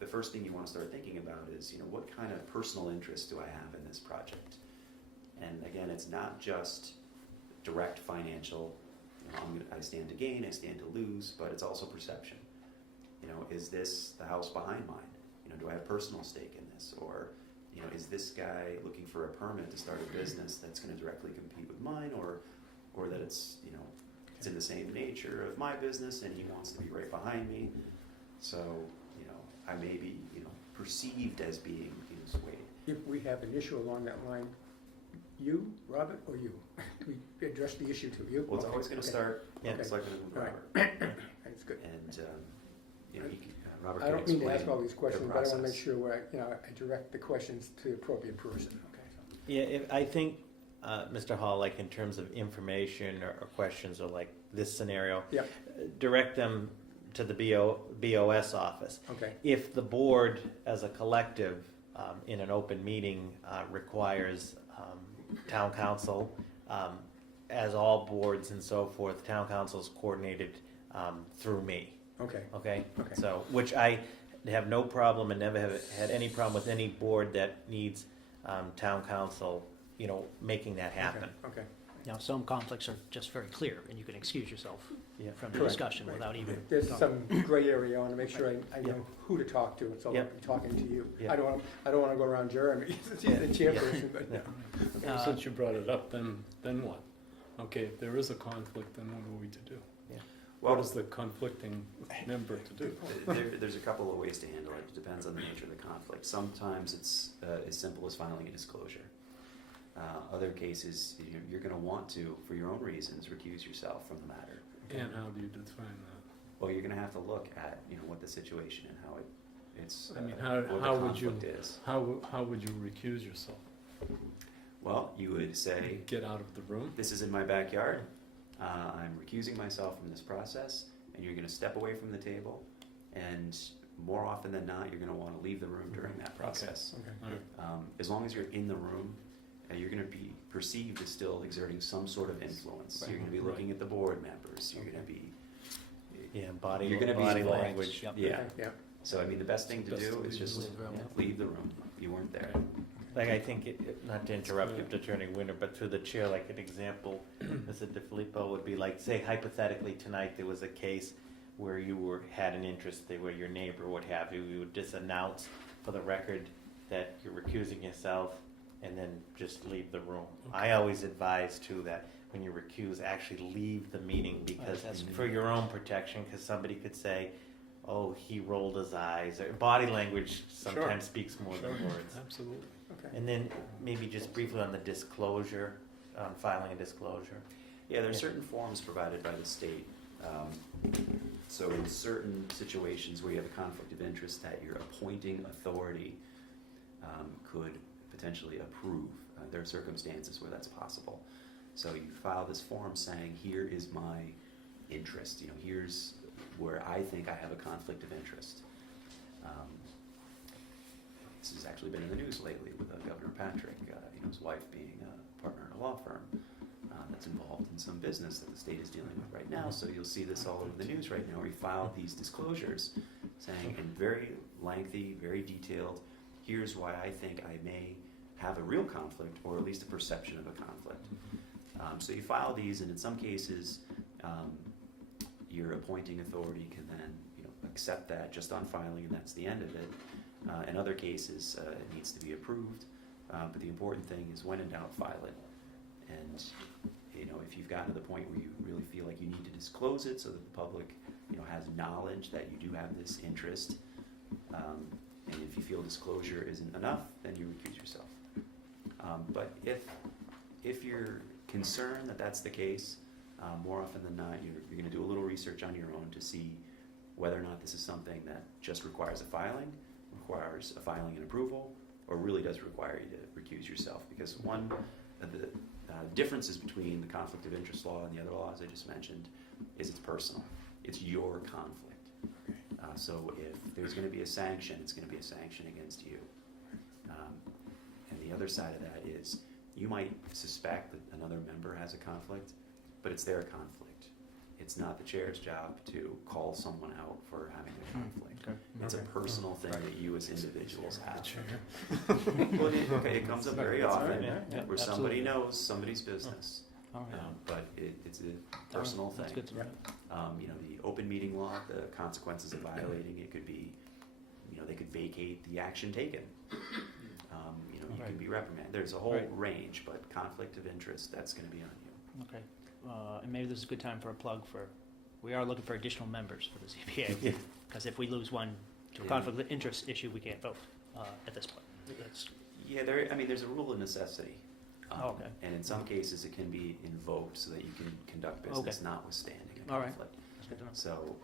the first thing you want to start thinking about is, what kind of personal interest do I have in this project? And again, it's not just direct financial, I stand to gain, I stand to lose, but it's also perception. Is this the house behind mine? Do I have personal stake in this? Or, is this guy looking for a permit to start a business that's going to directly compete with mine, or that it's, it's in the same nature of my business and he wants to be right behind me. So, I may be, perceived as being, swayed. If we have an issue along that line, you, Robert, or you? We address the issue to you? Well, it's always going to start, Yeah. it's like with All right. Robert. That's good. And, Robert I can don't mean to explain ask all these the questions, but I want to make process. sure where, I direct the questions to the appropriate person, okay? So- Yeah, I think, Mr. Hall, like in terms of information or questions or like this scenario, Yeah. direct them to the BOS office. Okay, If the board as a collective in an open meeting requires town council, as all boards and so forth, town council is coordinated through me. Okay, Okay? Okay. So, which I have no problem and never have had any problem with any board that needs town council, making that happen. okay. Now, some conflicts are just very clear, and you can excuse yourself Yeah. from the Correct. discussion without even. There's talking. some gray area. I want to make sure I Yeah. know who to talk to, so Yeah. I'm talking to you. Yeah. I don't want to go around Jeremy, he's the chairperson, but. Yeah. Since you brought it up, then what? Okay, if there is a conflict, then what are we to do? Well, What is the conflicting member to do? there's a couple of ways to handle it. It depends on the nature of the conflict. Sometimes it's as simple as filing a disclosure. Other cases, you're going to want to, for your own reasons, recuse yourself from the matter. And how do you define that? Well, you're going to have to look at what the situation and how it's I mean, what how the would you- conflict is. How would you recuse yourself? Well, you would say, Get out of the room? this is in my backyard. I'm recusing myself from this process, and you're going to step away from the table. And more often than not, you're going to want to leave the room during that process. Okay. All right. As long as you're in the room, you're going to be perceived as still exerting some sort of influence. Right. You're going to be looking at the board members. You're going to be, Yeah, body, You're gonna be body involved. language. Yep. yeah. Okay, yeah. So I mean, the best thing to Best to do is leave just the room. leave the room. You weren't there. Like, I think, not to interrupt you, Attorney Winter, but through the chair, like an example, Mr. DeFilippo would be like, say hypothetically tonight, there was a case where you had an interest, they were your neighbor, what have you, you would just announce for the record that you're recusing yourself and then just leave the room. I always advise too that when you recuse, actually leave the meeting because that's good. for your own protection, because somebody could say, oh, he rolled his eyes, or body language sometimes speaks more than words. Absolutely. Okay. And then maybe just briefly on the disclosure, filing a disclosure. Yeah, there are Yeah. certain forms provided by the state. So in certain situations where you have a conflict of interest that your appointing authority could potentially approve, there are circumstances where that's possible. So you file this form saying, here is my interest, here's where I think I have a conflict of interest. This has actually been in the news lately with Governor Patrick, his wife being a partner in a law firm that's involved in some business that the state is dealing with right now. So you'll see this all over the news right now, where he filed these disclosures saying in very lengthy, very detailed, here's why I think I may have a real conflict, or at least a perception of a conflict. So you file these, and in some cases, your appointing authority can then accept that just on filing, and that's the end of it. In other cases, it needs to be approved, but the important thing is when in doubt, file it. And if you've gotten to the point where you really feel like you need to disclose it so that the public has knowledge that you do have this interest, and if you feel disclosure isn't enough, then you recuse yourself. But if you're concerned that that's the case, more often than not, you're going to do a little research on your own to see whether or not this is something that just requires a filing and approval, or really does require you to recuse yourself. Because one of the differences between the conflict of interest law and the other laws I just mentioned is it's personal. It's your conflict. So if there's going to be a sanction, it's going to be a sanction against you. And the other side of that is you might suspect that another member has a conflict, but it's their conflict. It's not the chair's job to call someone out for having a conflict. Okay. It's a Okay. personal thing that you as individuals have. Chair. Well, it comes up very That's all often right, yeah, where somebody knows somebody's business, All right. but it's a personal That's thing. good to know. The open meeting law, the consequences of violating it could be, they could vacate the action taken. You Right. can be reprimanded. There's a whole Right. range, but conflict of interest, that's going to be on you. Okay, and maybe this is a good time for a plug we are looking for additional members for the ZBA, because if we lose one to a Yeah. conflict of interest issue, we can't vote at this point. That's, Yeah, there's a rule of necessity. Oh, okay. And in some cases, it can be invoked so that you can conduct business Okay. notwithstanding a All right. conflict. that's good to know. So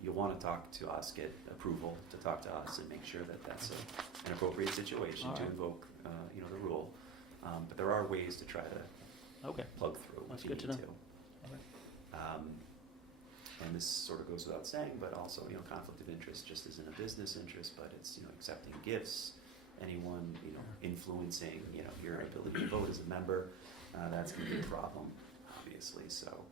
you'll want to talk to us, get approval to talk to us, and make sure that that's an appropriate situation All to right. invoke, the rule. But there are ways to try to Okay, plug through That's if you good to need know. to. And this sort of goes without saying, but also, conflict of interest just isn't a business interest, but it's, accepting gifts anyone, influencing, your ability to vote as a member, that's gonna be a problem, obviously, so.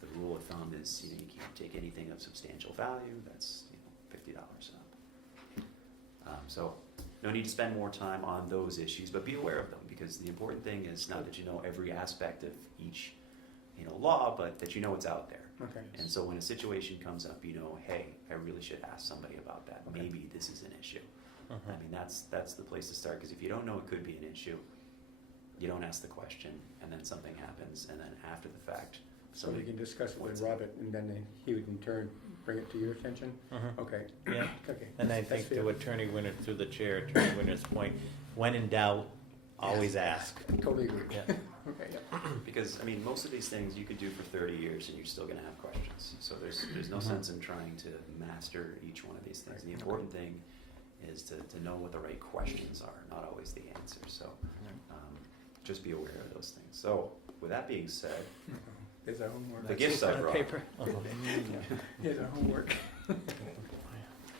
The rule of thumb is, you can't take anything of substantial value, that's, $50 up. So, no need to spend more time on those issues, but be aware of them, because the important thing is not that you know every aspect of each, law, but that you know it's out there. Okay. And so when a situation comes up, hey, I really should ask somebody about that. Okay. Maybe this is an issue. I mean, that's the place to start, because if you don't know it could be an issue, you don't ask the question, and then something happens, and then after the fact, So you can discuss it with What's- Robert, and then he would in turn bring it to your attention? Okay, Yeah, okay. and I That's think fair. to Attorney Winter, through the chair, Attorney Winter's point, when in doubt, always ask. Totally agree. Yeah. Okay, yeah. because, most of these things you could do for 30 years and you're still gonna have questions. So there's no sense in trying to master each one of these things. The important thing is to know what the right questions are, not always the answer. So just be aware of those things. So with that being said, There's our homework. the gifts I brought. Paper. Here's our homework.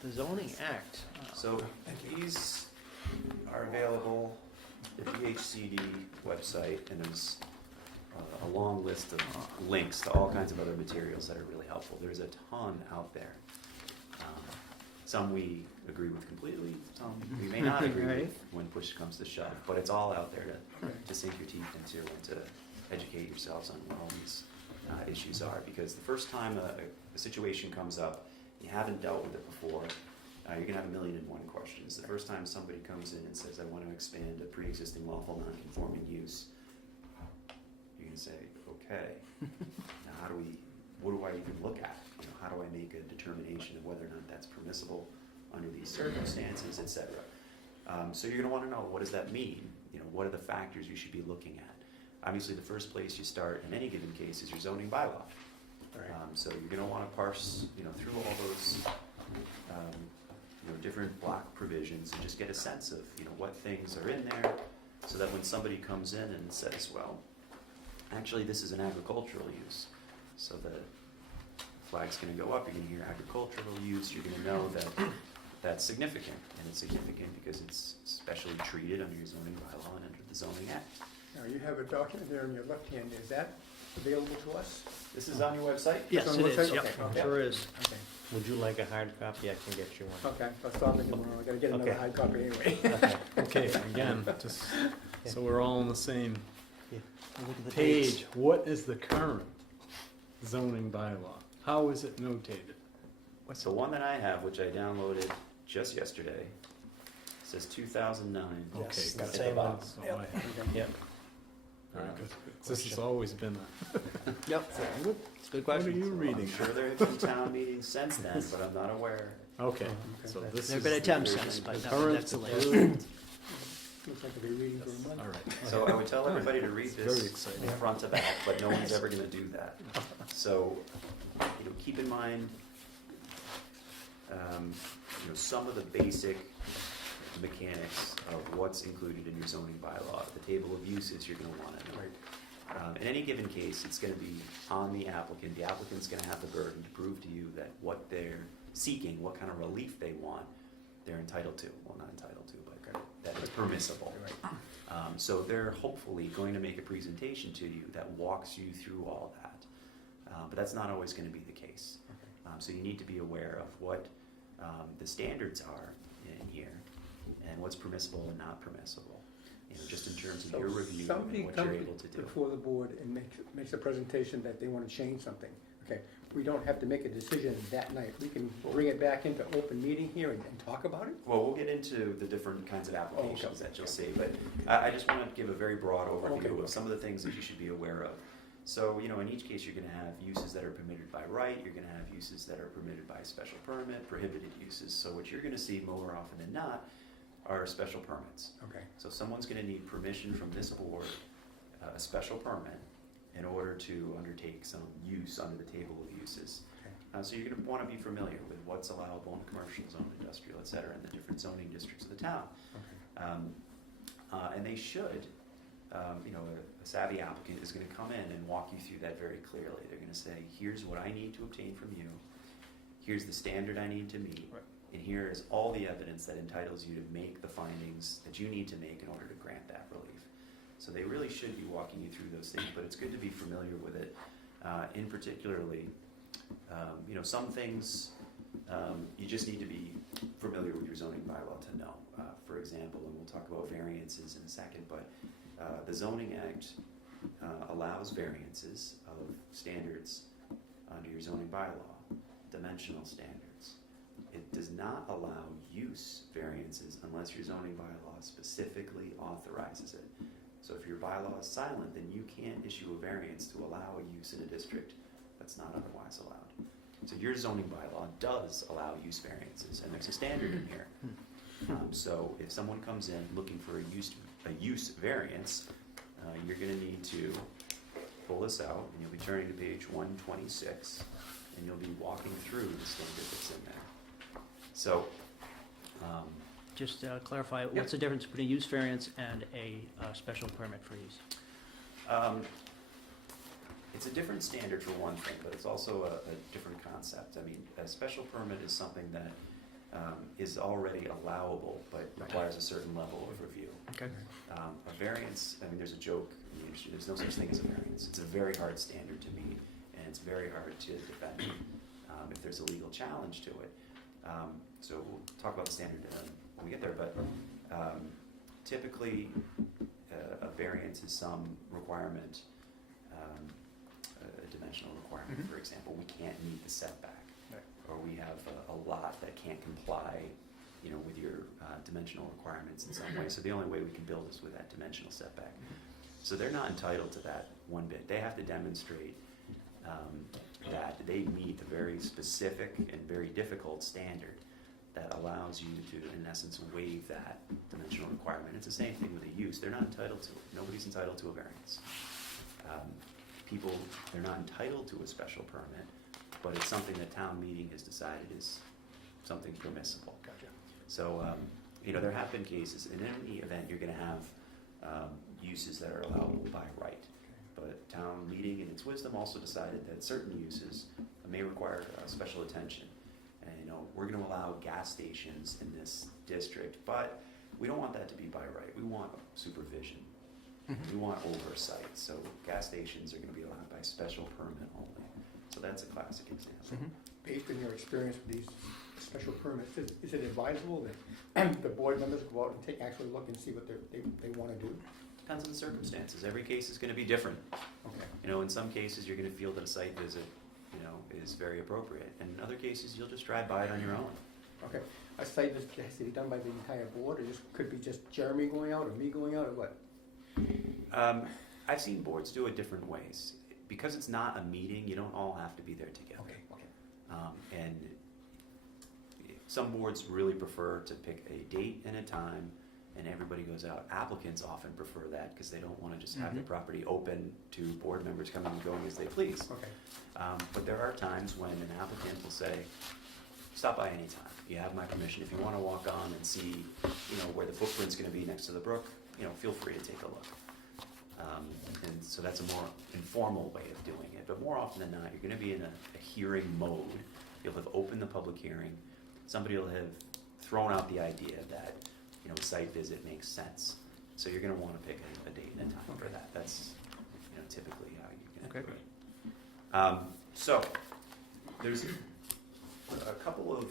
The zoning act. So these are available at the DHCD website, and there's a long list of links to all kinds of other materials that are really helpful. There's a ton out there. Some we agree with completely, some we may not agree Right. with when push comes to shove, but it's all out there to sink your teeth into and to educate yourselves on what all these issues are. Because the first time a situation comes up, you haven't dealt with it before, you're gonna have 1,000,001 questions. The first time somebody comes in and says, I want to expand a pre-existing lawful non-conforming use, you're gonna say, okay, now what do I even look at? How do I make a determination of whether or not that's permissible under these circumstances, et cetera? So you're gonna wanna know, what does that mean? What are the factors you should be looking at? Obviously, the first place you start in any given case is your zoning bylaw. So you're gonna wanna parse, through all those, different block provisions and just get a sense of, what things are in there, so that when somebody comes in and says, well, actually, this is an agricultural use, so the flag's gonna go up, you're gonna hear agricultural use, you're gonna know that that's significant, and it's significant because it's specially treated under your zoning bylaw and under the zoning act. Now, you have a document there in your left hand, is that available to us? This is on your website? Yes, on it the is. website? Yep, Okay. sure is. Okay, Would you like a hard copy? I can get you one. okay, I'll stop in tomorrow, I gotta get another Okay. hard copy anyway. Okay. Okay, again, just so we're all on the same Look at the page, dates. what is the current zoning bylaw? How is it notated? What's the one that I have, which I downloaded just yesterday, says 2009. Okay, Yes, got the it. same one. So Yep. I have- Okay. Yep. Very good. This has always been a, Yep. It's a good what are question. you I'm reading? sure there have been town meetings since then, but I'm not aware. Okay, so Okay. this There is. have been the attempts version- since, but the no, current that's the latest. approved- Looks like I'll be reading for a month. All right. So I would tell everybody to read It's this very exciting. front to back, but no one's ever gonna do that. So, keep in mind, some of the basic mechanics of what's included in your zoning bylaw. The table of uses you're gonna wanna know. In any given case, it's gonna be on the applicant. The applicant's gonna have the burden to prove to you that what they're seeking, what kind of relief they want, they're entitled to. Well, not entitled to, but that is permissible. So they're hopefully going to make a presentation to you that walks you through all that. But that's not always gonna be the case. So you need to be aware of what the standards are in here and what's permissible and not permissible. Just in terms of So your review somebody and what you're comes able to do. before the board and makes a presentation that they wanna change something. Okay, we don't have to make a decision that night, we can bring it back into open meeting here and talk about it? Well, we'll get into the different kinds of applications Okay. that you'll see, but I just want to give a very broad overview Okay. of some of the things that you should be aware of. So, in each case, you're going to have uses that are permitted by right, you're going to have uses that are permitted by special permit, prohibited uses. So what you're going to see more often than not are special permits. Okay, So someone's going to need permission from this board, a special permit, in order to undertake some use under the table of uses. okay. So you're going to want to be familiar with what's allowable in commercial zone, industrial, et cetera, in the different zoning districts of the town. Okay. And they should, a savvy applicant is going to come in and walk you through that very clearly. They're going to say, here's what I need to obtain from you. Here's the standard I need to meet. Right. and here is all the evidence that entitles you to make the findings that you need to make in order to grant that relief. So they really should be walking you through those things, but it's good to be familiar with it. In particularly, some things you just need to be familiar with your zoning bylaw to know. For example, and we'll talk about variances in a second, but the Zoning Act allows variances of standards under your zoning bylaw, dimensional standards. It does not allow use variances unless your zoning bylaw specifically authorizes it. So if your bylaw is silent, then you can't issue a variance to allow a use in a district that's not otherwise allowed. So your zoning bylaw does allow use variances, and there's a standard in here. So if someone comes in looking for a use variance, you're going to need to pull this out, and you'll be turning to page 126, and you'll be walking through the standard that's in there. So, Just clarify, what's the difference between a use variance and a special permit for use? it's a different standard for one thing, but it's also a different concept. I mean, a special permit is something that is already allowable, but requires a certain level of review. Okay. A variance, I mean, there's a joke in the industry, there's no such thing as a variance. It's a very hard standard to meet, and it's very hard to defend if there's a legal challenge to it. So we'll talk about the standard when we get there, but typically a variance is some requirement, a dimensional requirement. Mhm. For example, we can't meet the setback, Right. or we have a lot that can't comply, with your dimensional requirements in some way. So the only way we can build is with that dimensional setback. So they're not entitled to that one bit. They have to demonstrate that they meet a very specific and very difficult standard that allows you to, in essence, waive that dimensional requirement. It's the same thing with a use. They're not entitled to it. Nobody's entitled to a variance. People, they're not entitled to a special permit, but it's something that town meeting has decided is something permissible. Gotcha. So, there have been cases, and in any event, you're gonna have uses that are allowable by right. But town meeting, in its wisdom, also decided that certain uses may require special attention. And, we're gonna allow gas stations in this district, but we don't want that to be by right. We want supervision. We want oversight. So gas stations are gonna be allowed by special permit only. So that's a classic example. Based on your experience with these special permits, is it advisable that the board members go out and actually look and see what they want to do? Depends on the circumstances. Every case is gonna be different. Okay. In some cases, you're gonna feel that a site visit, is very appropriate. And in other cases, you'll just drive by it on your own. Okay. A site visit has to be done by the entire board, or could be just Jeremy going out, or me going out, or what? I've seen boards do it different ways. Because it's not a meeting, you don't all have to be there together. Okay. And some boards really prefer to pick a date and a time, and everybody goes out. Applicants often prefer that because they don't want to just have their property open to board members coming and going as they please. Okay. But there are times when an applicant will say, stop by anytime. You have my permission. If you want to walk on and see, where the footprint's going to be next to the brook, feel free to take a look. And so that's a more informal way of doing it. But more often than not, you're going to be in a hearing mode. You'll have opened the public hearing. Somebody will have thrown out the idea that, a site visit makes sense. So you're going to want to pick a date and a time for that. That's, typically how you can do it. So there's a couple of,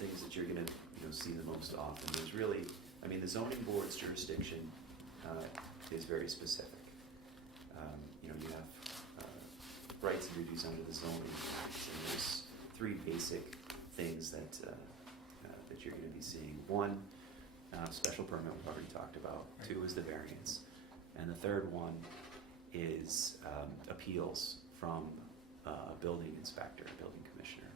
things that you're going to, see the most often. There's really, the zoning board's jurisdiction is very specific. You have rights and duties under the zoning act, and there's three basic things that you're going to be seeing. One, special permit, we've already talked about. Two is the variance, and the third one is appeals from a building inspector, a building commissioner.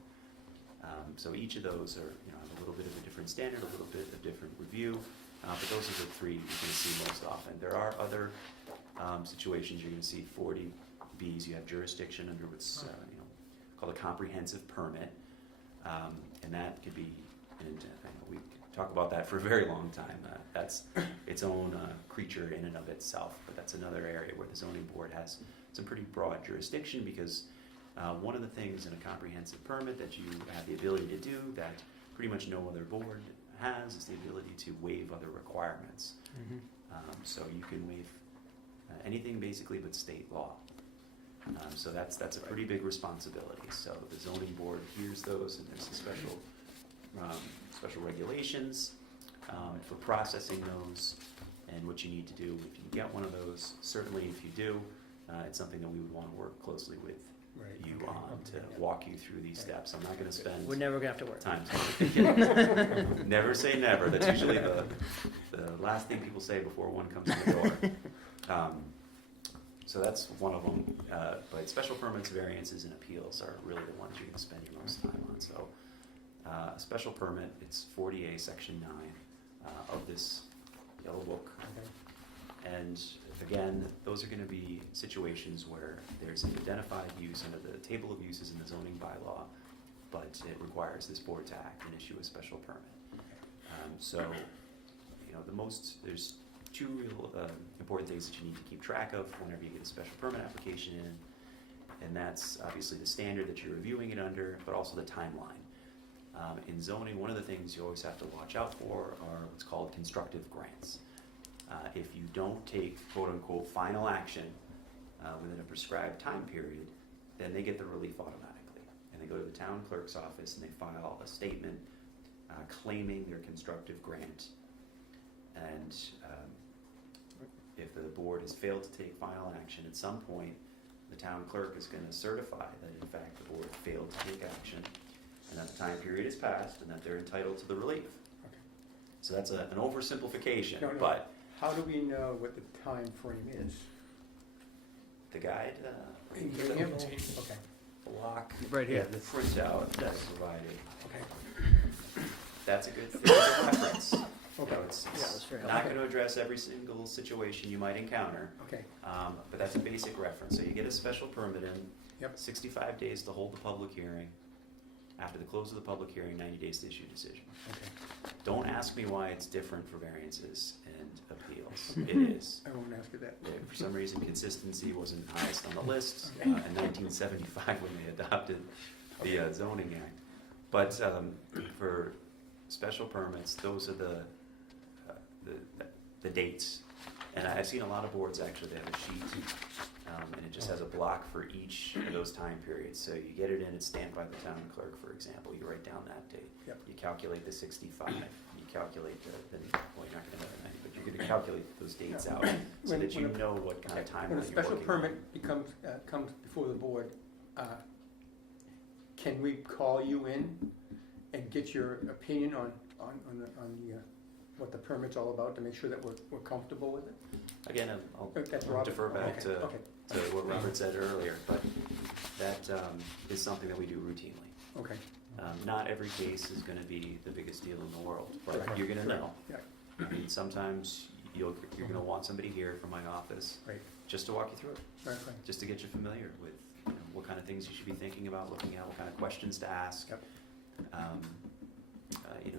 So each of those are, have a little bit of a different standard, a little bit of different review. But those are the three you're going to see most often. There are other situations you're going to see 40Bs. You have jurisdiction under what's called a comprehensive permit, and that could be. And we could talk about that for a very long time. That's its own creature in and of itself. But that's another area where the zoning board has some pretty broad jurisdiction because One of the things in a comprehensive permit that you have the ability to do that pretty much no other board has is the ability to waive other requirements. So you can waive anything basically but state law. So that's a pretty big responsibility. So the zoning board hears those, and there's a special regulations for processing those, and what you need to do if you get one of those. Certainly, if you do, it's something that we would want to work closely with you on to walk you through these steps. I'm not going to spend We're never gonna have to work. time. Never say never. That's usually the last thing people say before one comes in the door. So that's one of them. But special permits, variances, and appeals are really the ones you're going to spend your most time on. So a special permit, it's 40A Section 9 of this yellow book. And again, those are going to be situations where there's an identified use under the table of uses in the zoning bylaw, but it requires this board to act and issue a special permit. So, there's two real important things that you need to keep track of whenever you get a special permit application in, and that's obviously the standard that you're reviewing it under, but also the timeline. In zoning, one of the things you always have to watch out for are what's called constructive grants. If you don't take quote-unquote final action within a prescribed time period, then they get the relief automatically. And they go to the town clerk's office and they file a statement claiming their constructive grant. And if the board has failed to take final action, at some point the town clerk is going to certify that in fact the board failed to take action and that the time period has passed and that they're entitled to the relief. Okay. So that's an oversimplification, No. but How do we know what the time frame is? the guide, In here? Okay. block, Right here. the printout that's provided, Okay. that's a good thing, it's a reference. Okay. It's Yeah, that's very not helpful. going to address every single situation you might encounter, Okay. but that's a basic reference. So you get a special permit in, Yep. 65 days to hold the public hearing. After the close of the public hearing, 90 days to issue a decision. Okay. Don't ask me why it's different for variances and appeals. It is. I won't ask you that. For some reason, consistency wasn't highest on the list Okay. in 1975 when they adopted the zoning act. But for special permits, those are the dates. And I've seen a lot of boards actually, they have a sheet, and it just has a block for each of those time periods. So you get it in, it's stamped by the town clerk, for example, you write down that date. Yep. You calculate the 65, you calculate well, you're not gonna know the 90, but you're gonna calculate those dates out so When- that you when a- know what kind of timeline When you're a special working on. permit comes before the board, can we call you in and get your opinion on what the permit's all about to make sure that we're comfortable with it? Again, I'll That's Robert. defer back Okay, okay. to what Robert said earlier, but that is something that we do routinely. Okay. Not every case is gonna be the biggest deal in the world, but Correct. you're gonna Correct. know. Yeah. I mean, sometimes you're gonna want somebody here from my office Right. just to walk you through it, Right. just to get you familiar with what kind of things you should be thinking about, looking at, what kind of questions to ask. Yep.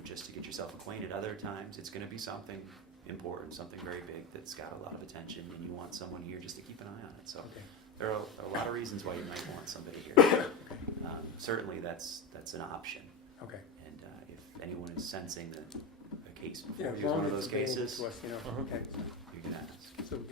Just to get yourself acquainted. Other times, it's gonna be something important, something very big that's got a lot of attention, and you want someone here just to keep an eye on it. So Okay. there are a lot of reasons why you might want somebody here. Certainly, that's an option. Okay. And if anyone is sensing that a case Yeah, before as you is long one of as those it's available cases, to us, Uh-huh. okay. you can ask. So